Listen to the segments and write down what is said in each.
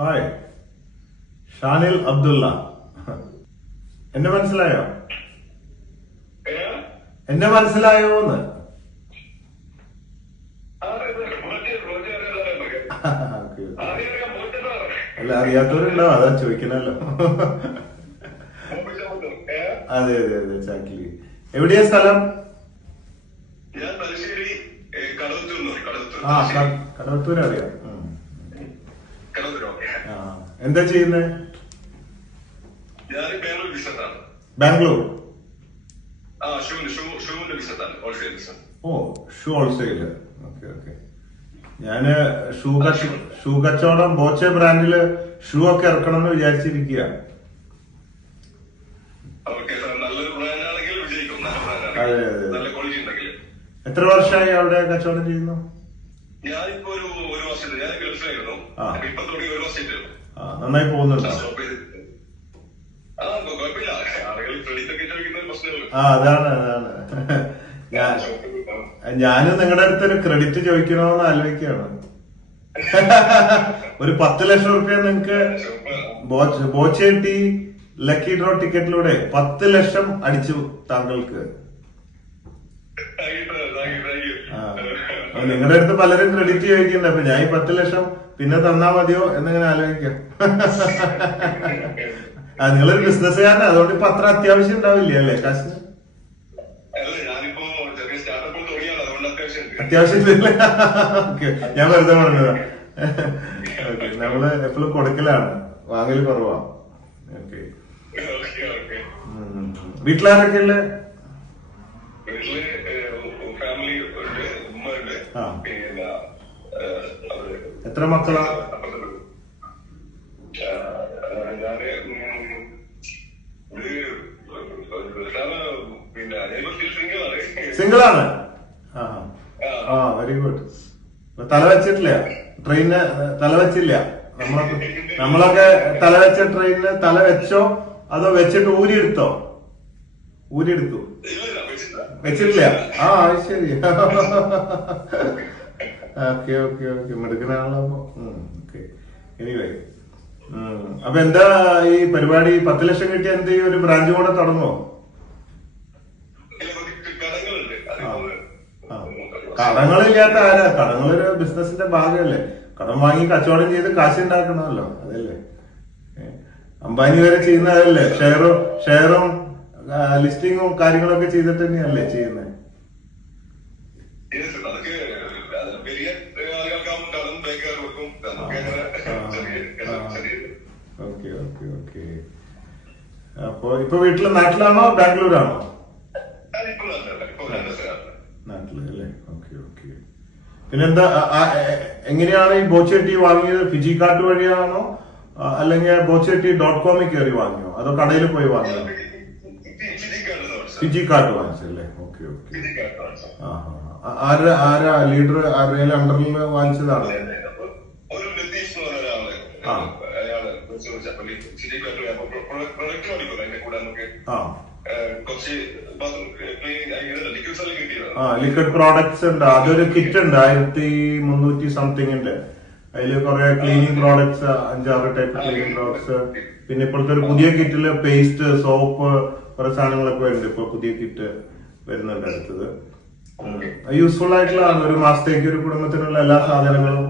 Hi, Shanil Abdulla. എന്നെ മനസ്സിലായോ? എന്നെ മനസ്സിലായോന്ന്? അല്ല, അറിയാത്തവരുണ്ടാവും, അതാ ചോദിക്കണല്ലോ. അതെ അതെ അതെ, എക്സാക്ട്ലി. എവിടെയാ സ്ഥലം? ആ, കടവത്തൂർ അറിയാം. എന്താ ചെയ്യുന്നത്? ബാംഗ്ലൂർ. ഓ, ഷൂ ഹോൾസെയില്. Okay okay. ഞാന് ഷൂ കച്ചവടം ബോച്ചെ ബ്രാൻഡില് ഷൂ ഒക്കെ ഇറക്കണം എന്ന് വിചാരിച്ചിരിക്കുക. അതെ അതെ. എത്ര വർഷമായി അവിടെ കച്ചവടം ചെയ്യുന്നു? ഞാനിപ്പോ ഒരു വർഷത്തെ ഞാൻ ഗൾഫിലായിരുന്നു. ഇപ്പൊ തുടങ്ങി ഒരു വർഷത്തെ. നന്നായി പോകുന്നുണ്ടോ? അതാണ് ഞാനും നിങ്ങളുടെ അടുത്തൊരു ക്രെഡിറ്റ് ചോദിക്കണോന്ന് ആലോചിക്കുകയാണ്. ഒരു 10 ലക്ഷം റുപ്യ നിങ്ങക്ക് ബോച്ചേട്ടി ലക്കി ഡ്രോ ടിക്കറ്റിലൂടെ 10 ലക്ഷം അടിച്ചു താങ്കൾക്ക്. നിങ്ങളുടെ അടുത്ത് പലരും ക്രെഡിറ്റ് ചോദിക്കുന്നുണ്ട്. അപ്പൊ ഞാൻ ഈ 10 ലക്ഷം പിന്നെ തന്നാ മതിയോ എന്നിങ്ങനെ ആലോചിക്കാം. നിങ്ങളൊരു ബിസിനസ്സുകാരനാ, അതുകൊണ്ട് ഇപ്പൊ അത്ര അത്യാവശ്യം ഉണ്ടാവില്ലേ അല്ലേ കാശ്? അത്യാവശ്യം ഞാൻ വെറുതെ പറഞ്ഞതാ. നമ്മള് എപ്പോഴും കൊടുക്കലാണ്, വാങ്ങൽ കുറവാ. ഓക്കെ. വീട്ടിലാരൊക്കെ ഉള്ളേ? എത്ര മക്കളാ? സിംഗിളാണ്. ആ, വെരി ഗുഡ്. തല വെച്ചിട്ടില്ല ട്രെയിനിന്? തല വെച്ചില്ല? നമ്മളൊക്കെ തല വെച്ച ട്രെയിനിന് തല വെച്ചോ അതോ വെച്ചിട്ട് ഊരിയെടുത്തോ? ഊരിയെടുത്തു. വെച്ചിട്ടില്ല. ആ, ശരി. Okay okay okay. മെടുക്കനാണല്ലോ. ഓക്കെ. എനിവേ, അപ്പൊ എന്താ ഈ പരിപാടി? 10 ലക്ഷം കിട്ടിയ എന്ത് ചെയ്യും? ഒരു ബ്രാഞ്ച് കൂടെ തുടങ്ങുമോ? കടങ്ങളില്ലാത്ത ആരാ? കടങ്ങളൊരു ബിസിനസിന്റെ ഭാഗമല്ലേ. കടം വാങ്ങി കച്ചവടം ചെയ്ത് കാശ് ഉണ്ടാക്കണമല്ലോ, അതല്ലേ. അംബാനി വരെ ചെയ്യുന്നതല്ലേ. ഷെയറും ലിസ്റ്റിങ്ങും കാര്യങ്ങളൊക്കെ ചെയ്തിട്ട് തന്നെയല്ലേ ചെയ്യുന്നത്. Okay okay okay. അപ്പൊ ഇപ്പൊ വീട്ടില് നാട്ടിലാണോ ബാംഗ്ലൂരാണോ? നാട്ടില് അല്ലേ. Okay okay. പിന്നെന്താ, എങ്ങനെയാണ് ഈ ബോച്ചെട്ടി വാങ്ങിയത്? ഫിജി കാർട്ട് വഴിയാണോ അല്ലെങ്കിൽ ബോച്ചെട്ടി.com കയറി വാങ്ങിയോ അതോ കടയിൽ പോയി വാങ്ങിയോ? ഫിജി കാർട്ട് വാങ്ങിച്ചല്ലേ. Okay okay. ആരാ ലീഡർ? ആരുടെ അണ്ടറിൽ വാങ്ങിച്ചതാണ്? ലിക്വിഡ് പ്രോഡക്ട്സ് ഉണ്ട്. അതൊരു കിറ്റ് ഉണ്ട് 1300 സംതിങ്ങിന്റെ. അതില് കുറെ cleaning products, 5-6 type cleaning products. പിന്നെ ഇപ്പോഴത്തെ ഒരു പുതിയ കിറ്റില് പേസ്റ്റ്, സോപ്പ്, കുറെ സാധനങ്ങളൊക്കെ വരുന്നുണ്ട്. ഇപ്പൊ പുതിയ കിറ്റ് വരുന്നുണ്ട് അടുത്തത്. യൂസ്ഫുൾ ആയിട്ടുള്ളതാണ്. ഒരു മാസത്തേക്ക് ഒരു കുടുംബത്തിനുള്ള എല്ലാ സാധനങ്ങളും.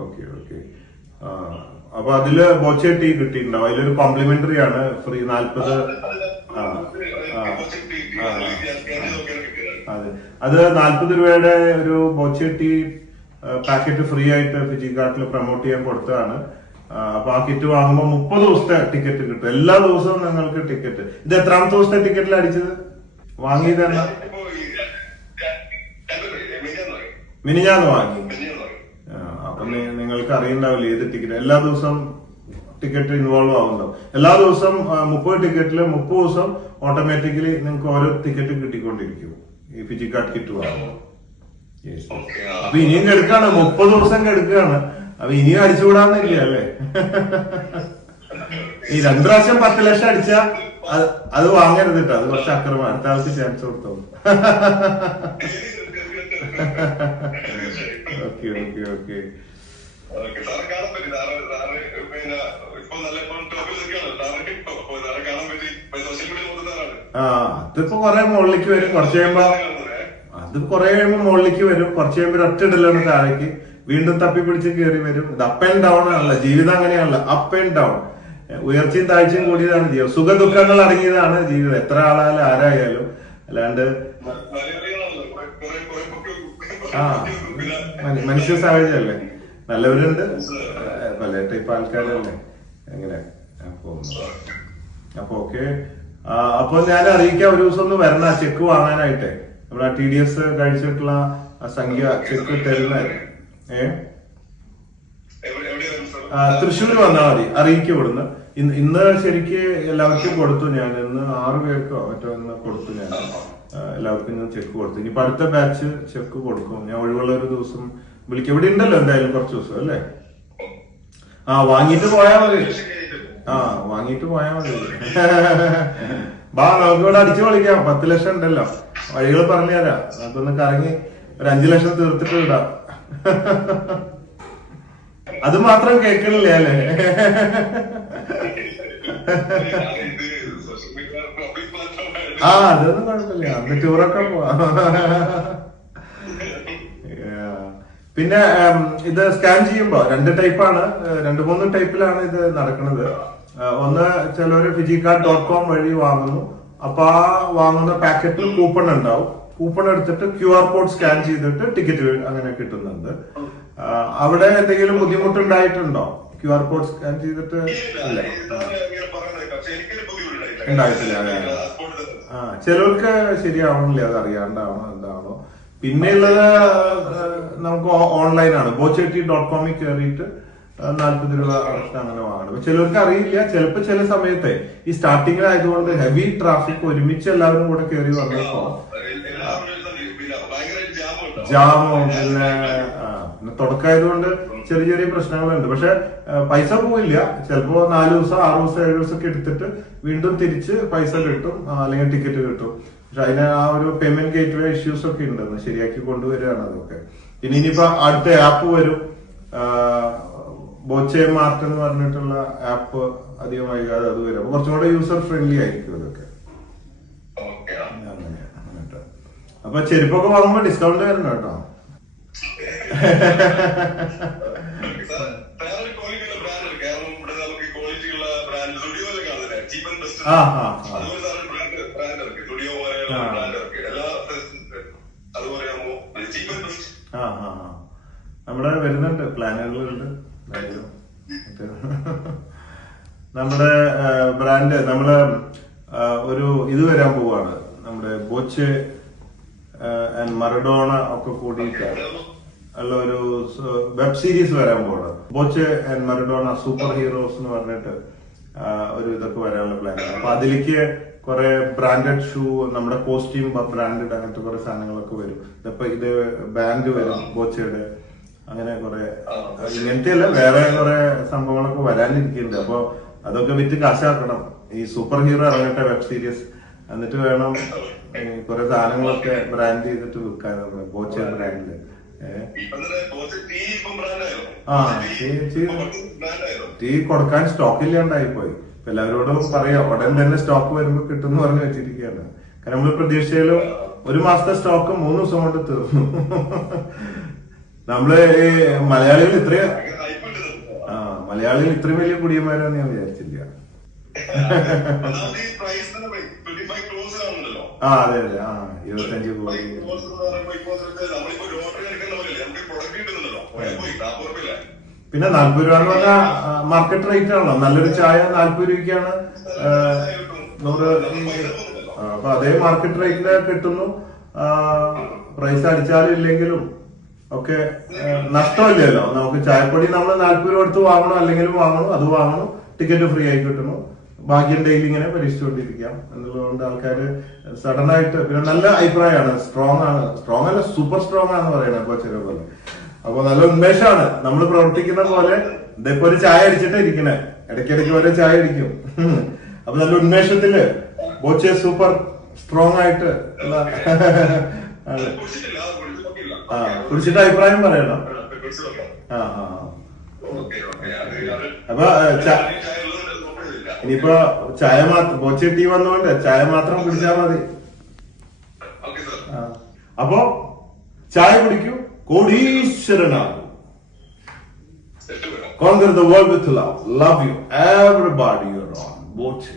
Okay okay. അപ്പൊ അതില് ബോച്ചെട്ടി കിട്ടിയിട്ടുണ്ടാവും. അതിലൊരു കോംപ്ലിമെന്ററി ആണ്, ഫ്രീ 40. അതെ, അത് 40 രൂപയുടെ ഒരു ബോച്ചെട്ടി പാക്കറ്റ് ഫ്രീ ആയിട്ട് ഫിജി കാർട്ടിൽ പ്രൊമോട്ട് ചെയ്യാൻ കൊടുത്തതാണ്. അപ്പൊ ആ കിറ്റ് വാങ്ങുമ്പോൾ 30 ദിവസത്തെ ടിക്കറ്റ് കിട്ടും. എല്ലാ ദിവസവും നിങ്ങൾക്ക് ടിക്കറ്റ്. ഇത് എത്രാമത്തെ ദിവസത്തെ ടിക്കറ്റിൽ അടിച്ചത്? വാങ്ങിയതല്ല, മിനിഞ്ഞാന്ന് വാങ്ങി. അപ്പൊ നിങ്ങൾക്ക് അറിയണ്ടാവില്ല ഏത് ടിക്കറ്റ്. എല്ലാ ദിവസവും ടിക്കറ്റ് ഇൻവോൾവ് ആവുന്നുണ്ടാവും. എല്ലാ ദിവസവും 30 ടിക്കറ്റില് 30 ദിവസം ഓട്ടോമാറ്റിക്കലി നിങ്ങൾക്ക് ഓരോ ടിക്കറ്റ് കിട്ടിക്കൊണ്ടിരിക്കും ഈ ഫിജി കാർട്ട് കിറ്റ് വാങ്ങും. അപ്പൊ ഇനിയും കെടുക്കാണ്, 30 ദിവസം കെടുക്കുകയാണ്. അപ്പൊ ഇനിയും അടിച്ചുകൂടാന്നില്ല അല്ലേ. ഈ 2 പ്രാവശ്യം 10 ലക്ഷം അടിച്ച അത് വാങ്ങരുത് കേട്ടോ. അത് കുറച്ച് അക്രമം. അടുത്ത ആൾക്ക് ചാൻസ് കൊടുത്തോ. Okay okay okay. സാറെ കാണാൻ പറ്റി. സാറ് പിന്നെ ഇപ്പൊ നല്ല ടോപ്പിൽ നിൽക്കുകയാണ്. സാറെ കാണാൻ പറ്റി. സോഷ്യൽ മീഡിയ നോക്കുന്നതാണ്. അതിപ്പോ കൊറേ മുകളിലേക്ക് വരും, കുറച്ച് കഴിയുമ്പോ അത് കൊറേ കഴിയുമ്പോ മുകളിലേക്ക് വരും, കുറച്ച് കഴിയുമ്പോ ഒറ്റ ഇടലാണ് താഴേക്ക്, വീണ്ടും തപ്പി പിടിച്ച് കയറി വരും. ഇത് അപ്പ് ആൻഡ് ഡൗൺ ആണല്ലോ ജീവിതം, അങ്ങനെയാണല്ലോ, അപ്പ് ആൻഡ് ഡൗൺ, ഉയർച്ചയും താഴ്ചയും കൂടിയതാണ് ജീവിതം. സുഖ ദുഃഖങ്ങൾ അടങ്ങിയതാണ് ജീവിതം, എത്ര ആളായാലും ആരായാലും. അല്ലാണ്ട് മനുഷ്യ സാഹചര്യമല്ലേ, നല്ലവരുണ്ട്, പല ടൈപ്പ് ആൾക്കാരല്ലേ, എങ്ങനെ അപ്പൊ ഓക്കെ. അപ്പൊ ഞാൻ അറിയിക്കാം, ഒരു ദിവസം ഒന്ന് വരണ ചെക്ക് വാങ്ങാനായിട്ടെ. നമ്മുടെ TDS കഴിച്ചിട്ടുള്ള സംഖ്യ ചെക്ക് തരുന്നതായിരുന്നു. തൃശ്ശൂർ വന്നാൽ മതി, അറിയിക്കും ഇവിടുന്ന്. ഇന്ന് ശരിക്ക് എല്ലാവർക്കും കൊടുത്തു ഞാൻ, ഇന്ന് 6 പേർക്കോ മറ്റോ ഇന്ന് കൊടുത്തു ഞാൻ, എല്ലാവർക്കും ഞാൻ ചെക്ക് കൊടുത്തു. ഇനിയിപ്പോ അടുത്ത ബാച്ച് ചെക്ക് കൊടുക്കും ഞാൻ, ഒഴിവുള്ള ഒരു ദിവസം വിളിക്കും. ഇവിടെ ഉണ്ടല്ലോ എന്തായാലും കുറച്ച് ദിവസം അല്ലേ. വാങ്ങിട്ട് പോയാ മതി, വാങ്ങിട്ട് പോയാ മതി. ബാ, നമുക്ക് ഇവിടെ അടിച്ചു കളിക്കാം. 10 ലക്ഷം ഉണ്ടല്ലോ, വഴികൾ പറഞ്ഞു തരാം. നമുക്കൊന്ന് കറങ്ങി ഒരു 5 ലക്ഷം തീർത്തിട്ട് വിടാം. അത് മാത്രം കേൾക്കണില്ല അല്ലേ? അതൊന്നും കുഴപ്പമില്ല, അന്ന് ടൂറൊക്കെ പോവാ. പിന്നെ ഇത് സ്കാൻ ചെയ്യുമ്പോ 2 ടൈപ്പാണ്, 2-3 ടൈപ്പിലാണ് ഇത് നടക്കുന്നത്. ഒന്ന് ചിലവര് ഫിജിക്കാർഡ്.com വഴി വാങ്ങുന്നു. അപ്പൊ ആ വാങ്ങുന്ന പാക്കറ്റിൽ കൂപ്പൺ ഉണ്ടാവും. കൂപ്പൺ എടുത്തിട്ട് QR കോഡ് സ്കാൻ ചെയ്തിട്ട് ടിക്കറ്റ് അങ്ങനെ കിട്ടുന്നുണ്ട്. അവിടെ എന്തെങ്കിലും ബുദ്ധിമുട്ടുണ്ടായിട്ടുണ്ടോ? QR കോഡ് സ്കാൻ ചെയ്തിട്ട് അല്ലേ? ഉണ്ടായിട്ടില്ല. ചിലർക്ക് ശരിയാവണില്ല, അത് അറിയാണ്ടാണോ എന്താണോ. പിന്നെയുള്ളത് നമുക്ക് ഓൺലൈനാണ്, bochetti.com കയറിയിട്ട് 40 രൂപ അടച്ചിട്ട് അങ്ങനെ വാങ്ങണം. ചിലർക്ക് അറിയില്ല. ചിലപ്പോ ചില സമയത്തെ ഈ സ്റ്റാർട്ടിങ്ങിലായതുകൊണ്ട് ഹെവി ട്രാഫിക് ഒരുമിച്ച് എല്ലാവരും കൂടെ കയറി വന്നപ്പോ ജാമോ, പിന്നെ തുടക്കമായതുകൊണ്ട് ചെറിയ ചെറിയ പ്രശ്നങ്ങളുണ്ട്. പക്ഷെ പൈസ പോവില്ല. ചിലപ്പോ 4 ദിവസം 6 ദിവസം 7 ദിവസം ഒക്കെ എടുത്തിട്ട് വീണ്ടും തിരിച്ച് പൈസ കിട്ടും, അല്ലെങ്കിൽ ടിക്കറ്റ് കിട്ടും. പക്ഷെ അതിന് ആ ഒരു പേയ്മെന്റ് ഗേറ്റ് വേ ഇഷ്യൂസ് ഒക്കെ ഉണ്ടെന്ന് ശരിയാക്കി കൊണ്ടുവരികയാണ് അതൊക്കെ. പിന്നെ ഇനിയിപ്പോ അടുത്ത ആപ്പ് വരും, ബോച്ചെ മാർട്ട് എന്ന് പറഞ്ഞിട്ടുള്ള ആപ്പ്, അധികം വൈകാതെ അത് വരും. അപ്പൊ കുറച്ചും കൂടെ യൂസർ ഫ്രണ്ട്ലി ആയിരിക്കും ഇതൊക്കെ. അപ്പൊ ചെരുപ്പൊക്കെ വാങ്ങുമ്പോ ഡിസ്കൗണ്ട് വരണം കേട്ടോ. നമ്മുടെ വരുന്നുണ്ട്, പ്ലാനുകളുണ്ട്. നമ്മുടെ ബ്രാൻഡ് നമ്മള് ഒരു ഇത് വരാൻ പോവാണ്, നമ്മുടെ ബോച്ചെ ആൻഡ് മറഡോണ ഒക്കെ കൂടിയിട്ട് ഉള്ള ഒരു വെബ് സീരീസ് വരാൻ പോവാണ്. Boche and Maradona super heroes എന്ന് പറഞ്ഞിട്ട് ഒരു ഇതൊക്കെ വരാനുള്ള പ്ലാനാണ്. അപ്പൊ അതിലേക്ക് കുറെ ബ്രാൻഡഡ് ഷൂ, നമ്മുടെ കോസ്റ്റ്യൂം ബ്രാൻഡഡ്, അങ്ങനത്തെ കുറെ സാധനങ്ങളൊക്കെ വരും. ഇപ്പൊ ഇത് ബാൻഡ് വരും ബോച്ചയുടെ, അങ്ങനെ കുറെ ഇങ്ങനത്തെ അല്ല വേറെ കുറെ സംഭവങ്ങളൊക്കെ വരാനിരിക്കുന്നുണ്ട്. അപ്പൊ അതൊക്കെ വിറ്റ് കാശാക്കണം. ഈ സൂപ്പർ ഹീറോ ഇറങ്ങട്ടെ വെബ് സീരീസ്, എന്നിട്ട് വേണം കുറെ സാധനങ്ങളൊക്കെ ബ്രാൻഡ് ചെയ്തിട്ട് വിൽക്കാൻ, നമ്മുടെ ബോച്ചെ ബ്രാൻഡില്. ടീ കൊടുക്കാൻ സ്റ്റോക്ക് ഇല്ലാണ്ടായി പോയി. ഇപ്പൊ എല്ലാവരോടും പറയാം, ഉടൻ തന്നെ സ്റ്റോക്ക് വരുമ്പോ കിട്ടും പറഞ്ഞു വെച്ചിരിക്കുകയാണ്. കാരണം നമ്മള് പ്രതീക്ഷയിലും 1 മാസത്തെ സ്റ്റോക്ക് 3 ദിവസം കൊണ്ട് തീർന്നു. നമ്മള് മലയാളികൾ ഇത്രയും വലിയ കുടിയന്മാരാന്ന് ഞാൻ വിചാരിച്ചില്ല. അതെ അതെ, 25 കോടി. പിന്നെ 40 രൂപ എന്ന് പറഞ്ഞാൽ മാർക്കറ്റ് റേറ്റ് ആണല്ലോ. നല്ലൊരു ചായ 40 രൂപയ്ക്കാണ് 100. അപ്പൊ അതേ മാർക്കറ്റ് റേറ്റില് കിട്ടുന്നു. പ്രൈസ് അടിച്ചാലും ഇല്ലെങ്കിലും ഒക്കെ നഷ്ടമില്ലല്ലോ. നമുക്ക് ചായപ്പൊടി നമ്മൾ 40 രൂപ എടുത്ത് വാങ്ങണം, അല്ലെങ്കിലും വാങ്ങണം, അത് വാങ്ങണം, ടിക്കറ്റ് ഫ്രീ ആയി കിട്ടുന്നു. ഭാഗ്യം ഡെയിലി ഇങ്ങനെ പരീക്ഷിച്ചുകൊണ്ടിരിക്കാം എന്നുള്ളതുകൊണ്ട് ആൾക്കാര് സഡൻ ആയിട്ട്, പിന്നെ നല്ല അഭിപ്രായമാണ്. സ്ട്രോങ് ആണ്, സ്ട്രോങ് അല്ല സൂപ്പർ സ്ട്രോങ് ആണെന്ന് പറയുന്നത് ഇപ്പൊ ചില പോലെ. അപ്പൊ നല്ല ഉന്മേഷമാണ് നമ്മൾ പ്രവർത്തിക്കുന്ന പോലെ. ഇതിപ്പോ ഒരു ചായ അടിച്ചിട്ട് ഇരിക്കണേ, ഇടയ്ക്കിടയ്ക്ക് ഓരോ ചായ അടിക്കും. അപ്പൊ നല്ല ഉന്മേഷത്തില് ബോച്ചെ സൂപ്പർ സ്ട്രോങ് ആയിട്ട് കുടിച്ചിട്ടില്ല, കുടിച്ചു നോക്കിയില്ല. കുടിച്ചിട്ട് അഭിപ്രായം പറയണം. കുടിച്ചു നോക്കാം. Okay okay. അപ്പൊ ഇനിയിപ്പോ ചായ മാത്രം ബോച്ചെ ടീ വന്നോണ്ട് ചായ മാത്രം കുടിച്ചാ മതി. അപ്പൊ ചായ കുടിക്കൂ, കോടീശ്വരനാകും. Conquer the world with love. Love you. Everybody you're on. Boche.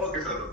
Okay, sir.